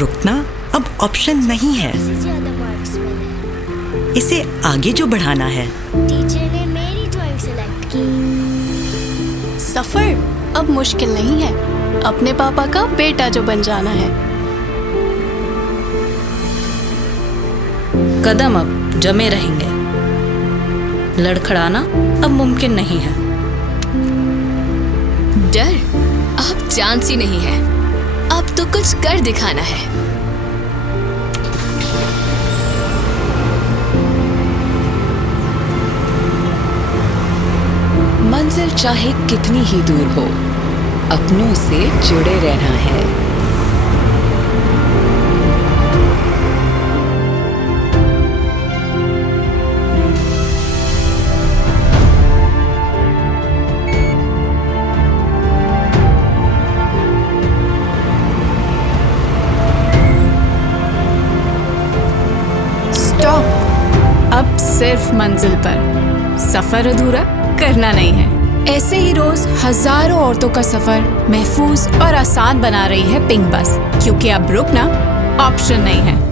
रुकना अब ऑप्शन नहीं है। ज्यादा मार्क्स मिले। इसे आगे जो बढ़ाना है। टीचर ने मेरी ड्राइंग सेलेक्ट की। सफर अब मुश्किल नहीं है, अपने पापा का बेटा जो बन जाना है। कदम अब जमे रहेंगे, लड़खड़ाना अब मुमकिन नहीं है। डर अब चांस ही नहीं है, अब तो कुछ कर दिखाना है। मंजिल चाहे कितनी ही दूर हो, अपनों से जुड़े रहना है। स्टॉप, अब सिर्फ मंजिल पर, सफर अधूरा करना नहीं है। ऐसे ही रोज हजारों औरतों का सफर महफूज और आसान बना रही है पिंक बस, क्योंकि अब रुकना ऑप्शन नहीं है।